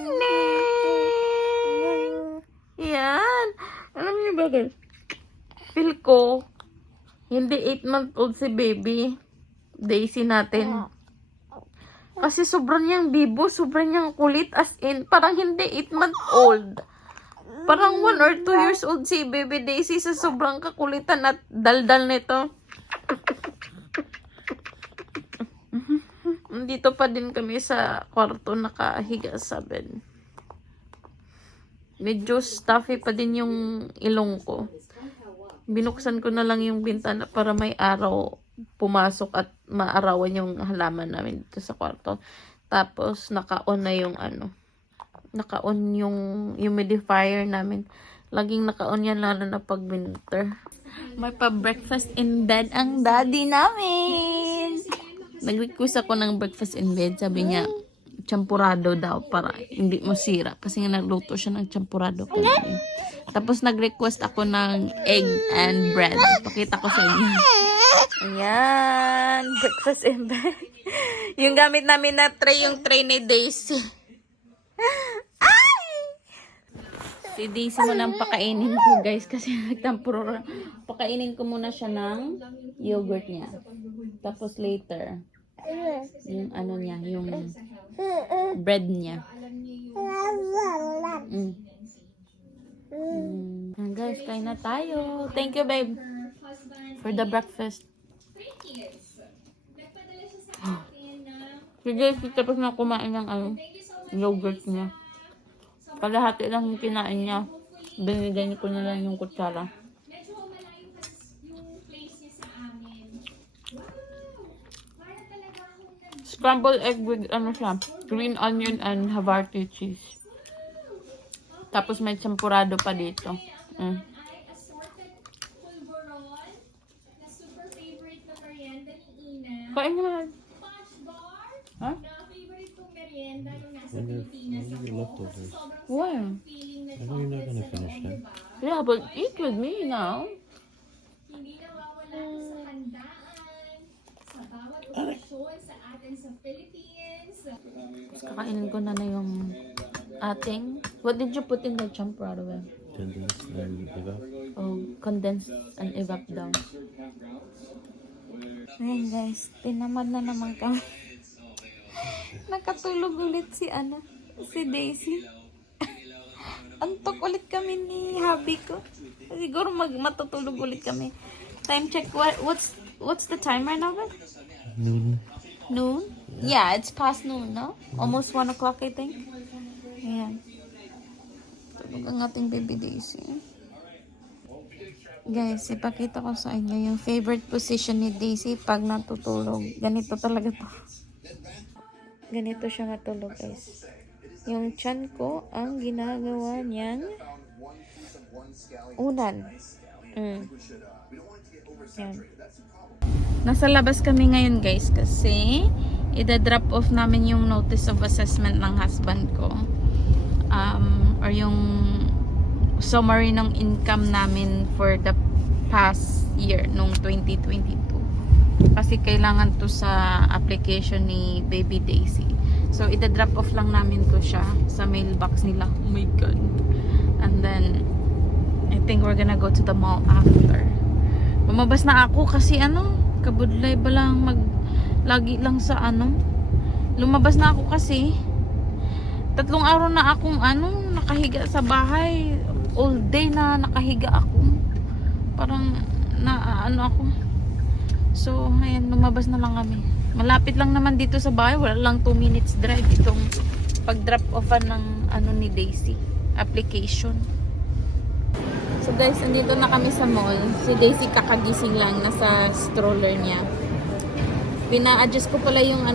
morning! Yan. Alam niyo ba guys? Feel ko, hindi 8-month-old si baby. Daisy natin. Kasi sobrang niyang bibo, sobrang niyang kulit. As in, parang hindi 8-month-old. Parang 1 or 2 years old si baby Daisy sa sobrang kakulitan at daldal nito. Dito pa din kami sa kwarto nakahiga sa bed. Medyo stuffy pa din yung ilong ko. Binuksan ko na lang yung bintana para may araw pumasok at maarawan yung halaman namin dito sa kwarto. Tapos naka-on na yung naka-on yung humidifier namin. Laging naka-on yan lalo na pag winter. May pa-breakfast in bed ang daddy namin. Nag-request ako ng breakfast in bed. Sabi niya, champurado daw para hindi mo sira. Kasi nga nagluto siya ng champurado kanina. Tapos nag-request ako ng egg and bread. Pakita ko sa inyo. Ayan, breakfast in bed. Yung gamit namin na tray, yung tray ni Daisy. Ay! Si Daisy mo nang pakainin ko guys kasi nagtampuro. Pakainin ko muna siya ng yogurt niya. Tapos later, yung niya, yung bread niya. Guys, kain na tayo. Thank you, babe, for the breakfast. Si Daisy tapos na kumain ng yogurt niya. Kalahati lang yung kinain niya. Binigay ko na lang yung kutsara. Scrambled egg with siya, green onion and Havarti cheese. Tapos may champurado pa dito. Kain naman. Ha? Why? I know you're not gonna finish them. Yeah, but eat with me now. Kakainin ko na yung ating. What did you put in the champurado? Condensed and evap. Oh, condensed and evap daw. Ayan guys, pinamad na naman kami. Nakatulog ulit si Daisy. Antok ulit kami ni hubby ko. Siguro matutulog ulit kami. Time check. What's the time right now? Noon. Noon? Yeah, it's past noon, no? Almost 1 o'clock, I think. Ayan. Tulog ang ating baby Daisy. Guys, ipakita ko sa inyo yung favorite position ni Daisy pag natutulog. Ganito talaga to. Ganito siya matulog, guys. Yung tiyan ko ang ginagawa niyang unan. Yan. Nasa labas kami ngayon, guys, kasi ida-drop off namin yung notice of assessment ng husband ko. Or yung summary ng income namin for the past year, nung 2022. Kasi kailangan to sa application ni Baby Daisy. So, ita-drop off lang namin to siya sa mailbox nila. Oh my God. And then, I think we're gonna go to the mall after. Lumabas na ako kasi kabudlay ba lang lagi lang sa lumabas na ako kasi 3 araw na akong nakahiga sa bahay. All day na nakahiga ako. Parang ako. So, ayan, lumabas na lang kami. Malapit lang naman dito sa bahay. Wala lang 2 minutes drive itong pag-drop offan ng ni Daisy application. So guys, andito na kami sa mall. Si Daisy kakagising lang, nasa stroller niya. Pina-adjust ko pala yung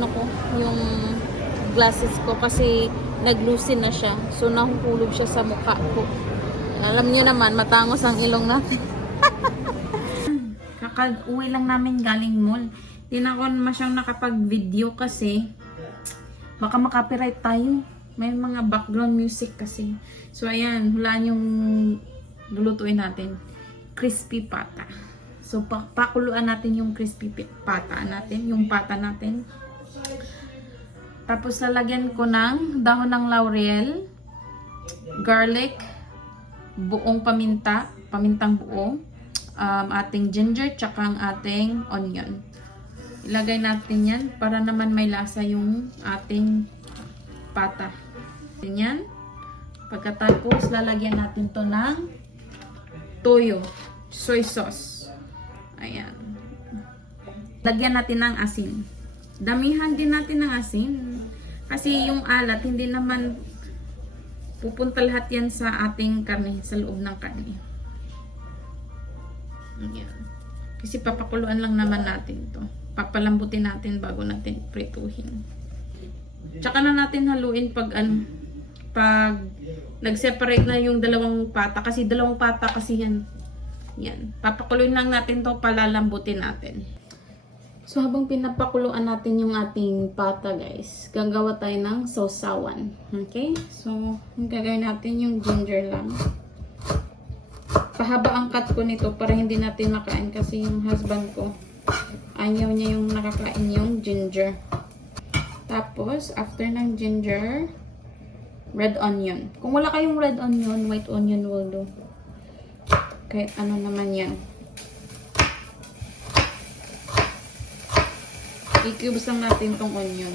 yung glasses ko kasi nag-loosen na siya. So nahuhulog siya sa mukha ko. Alam niyo naman, matangos ang ilong natin. Kaka-uwi lang namin galing mall. Di na ako masyang nakapag-video kasi baka makapiright tayo. May mga background music kasi. So ayan, hulaan yung lulutuin natin. Crispy pata. So pakuluan natin yung crispy pata natin. Yung pata natin. Tapos lalagyan ko ng dahon ng laurel, garlic, buong paminta, pamintang buo, ating ginger, tsaka ang ating onion. Ilagay natin yan para naman may lasa yung ating pata. Ganyan. Pagkatapos, lalagyan natin to ng toyo, soy sauce. Ayan. Lagyan natin ng asin. Damihan din natin ng asin. Kasi yung alat, hindi naman pupunta lahat yan sa ating karne, sa loob ng karne. Ayan. Kasi papakuluan lang naman natin to. Papalambutin natin bago natin prituhin. Tsaka na natin haluin pag nag-separate na yung dalawang pata. Kasi dalawang pata kasi yan. Yan. Papakuluin lang natin to, palalambutin natin. So, habang pinapakuluan natin yung ating pata, guys, gagawa tayo ng sausawan. Okay? So, ang gagawin natin yung ginger lang. Pahaba ang cut ko nito para hindi natin makain kasi yung husband ko, ayaw niya yung nakakain yung ginger. Tapos, after ng ginger, red onion. Kung wala kayong red onion, white onion will do. Kahit ano naman yan. I-cubes lang natin tong onion.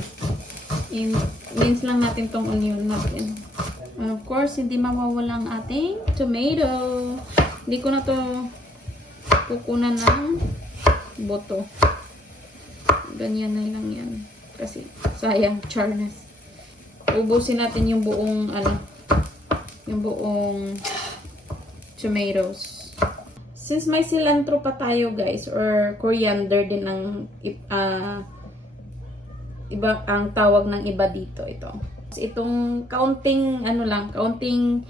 I-mince lang natin tong onion natin. And of course, hindi mawawala ang ating tomato. Hindi ko na to kukunan ng boto. Ganyan na lang yan. Kasi sayang, charness. Ubusin natin yung buong yung buong tomatoes. Since may cilantro pa tayo, guys, or coriander din ang iba ang tawag ng iba dito, ito. Itong kaunting kaunting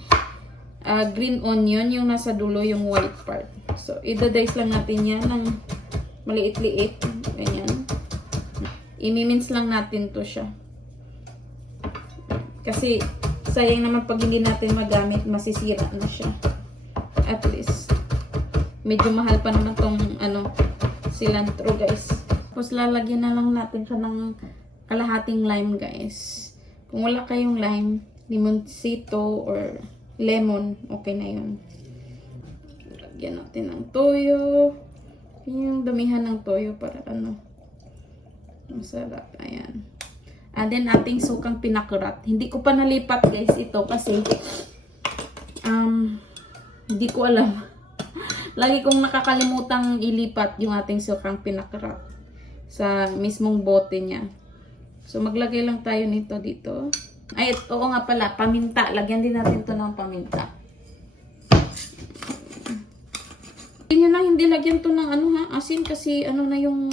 green onion yung nasa dulo, yung white part. So i-dice lang natin yan ng maliit-liit, ganyan. I-mince lang natin to siya. Kasi sayang naman pag hindi natin magamit, masisira na siya. At least medyo mahal pa naman tong cilantro, guys. Tapos lalagyan na lang natin siya ng kalahating lime, guys. Kung wala kayong lime, limoncito or lemon, okay na yun. Lagyan natin ng toyo. Yung damihan ng toyo para masarap. Ayan. And then ating sukang pinakurat. Hindi ko pa nalipat, guys, ito kasi hindi ko alam. Lagi kong nakakalimutang ilipat yung ating sukang pinakurat sa mismong bote niya. So, maglagay lang tayo nito dito. Ay, oo nga pala, paminta. Lagyan din natin to ng paminta. Hindi nyo na hindi lagyan to ng asin kasi na yung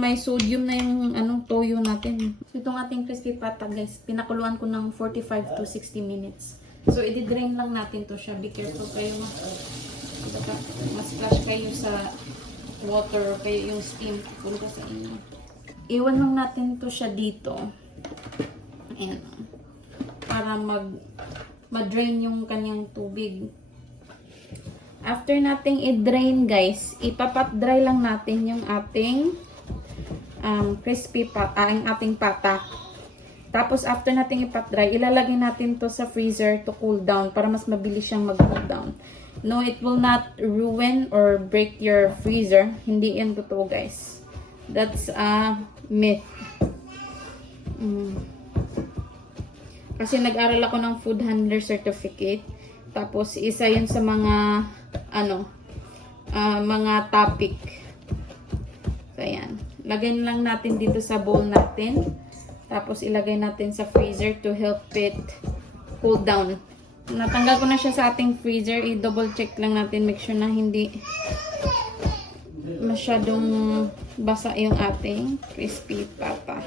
may sodium na yung toyo natin. Itong ating crispy pata, guys, pinakuluan ko ng 45 to 60 minutes. So, i-drain lang natin to siya. Be careful kayo mas-splash kayo sa water, kayo yung steam punta sa inyo. Iwan lang natin to siya dito. Ayan. Para ma-drain yung kanyang tubig. After nating i-drain, guys, ipapat-dry lang natin yung ating crispy pata, ang ating pata. Tapos, after nating ipat-dry, ilalagay natin to sa freezer to cool down para mas mabilis siyang mag-cool down. No, it will not ruin or break your freezer. Hindi yan totoo, guys. That's a myth. Kasi nag-aral ako ng food handler certificate. Tapos, isa yun sa mga mga topic. So, ayan. Lagyan lang natin dito sa bowl natin. Tapos, ilagay natin sa freezer to help it cool down. Natanggal ko na siya sa ating freezer. I-double check lang natin. Make sure na hindi masyadong basa yung ating crispy pata.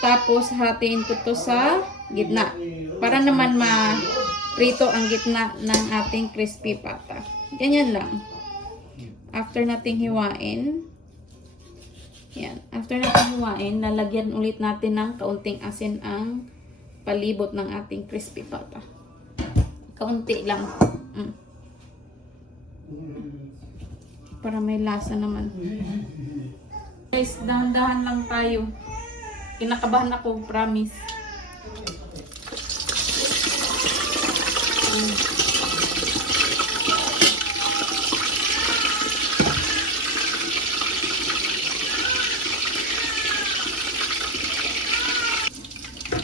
Tapos, hatiin ko to sa gitna. Para naman ma-prito ang gitna ng ating crispy pata. Ganyan lang. After nating hiwain, yan. After natin hiwain, lalagyan ulit natin ng kaunting asin ang palibot ng ating crispy pata. Kaunti lang. Para may lasa naman. Guys, dahan-dahan lang tayo. Kinakabahan ako, promise.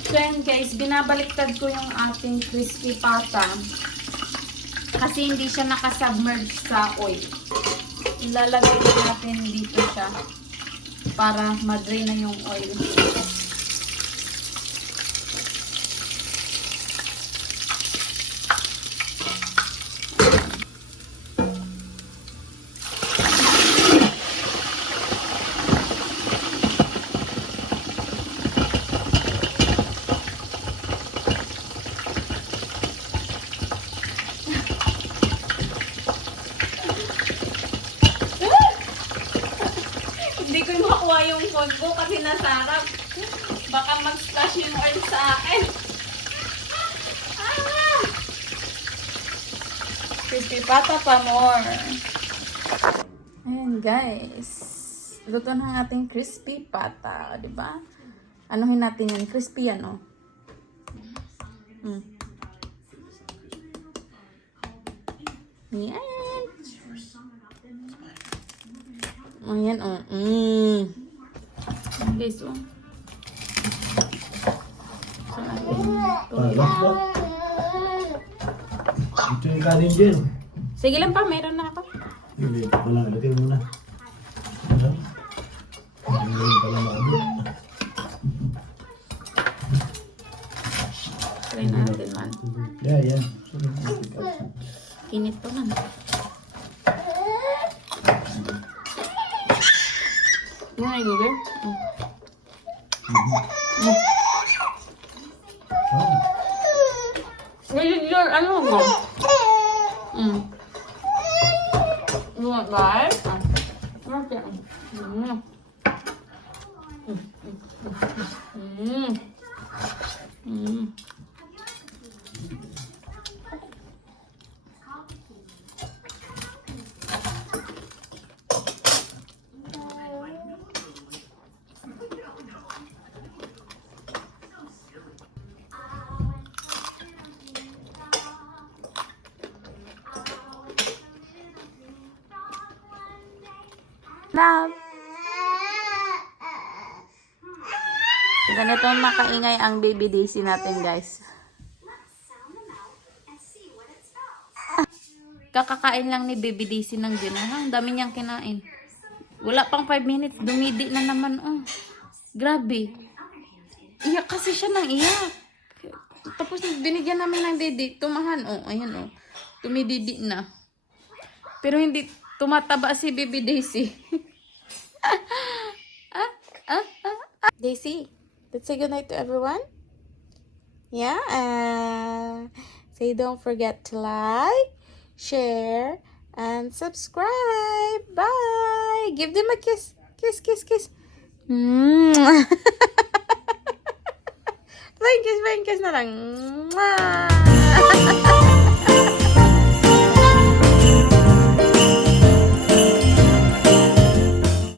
So yan guys, binabaliktad ko yung ating crispy pata. Kasi hindi siya nakasubmerge sa oil. Ilalagay natin dito siya para ma-drain na yung oil. Hindi ko makuha yung phone ko kasi nasa harap. Baka mag-splash yung oil sa akin. Ah! Crispy pata pa more. Ayan guys. Luto na ang ating crispy pata. Diba? Anuhin natin yan. Crispy yan, oh. Yan. Ayan, oh. Guys, oh. So, Ito yung kanin dyan. sige lang pa, meron na ako. Hindi, wala. Lagay mo na. Hindi pala maabot. Try natin man. Yeah, yan. Init pa man. Ano na i-google? Wait, your ano mo? You want live? Okay. Love. Ganito makaingay ang baby Daisy natin, guys. Kakakain lang ni baby Daisy ng dinner. Ang dami niyang kinain. Wala pang 5 minutes, dumidi na naman. Oh. Grabe. Iyak kasi siya ng iyak. Tapos binigyan namin ng didi. Tumahan, oh. Ayan, oh. Tumididi na. Pero hindi tumataba si baby Daisy. Daisy, let's say goodnight to everyone. Yeah. Say don't forget to like, share, and subscribe. Bye. Give them a kiss. Kiss, kiss, kiss. Flying kiss na lang. Mwah.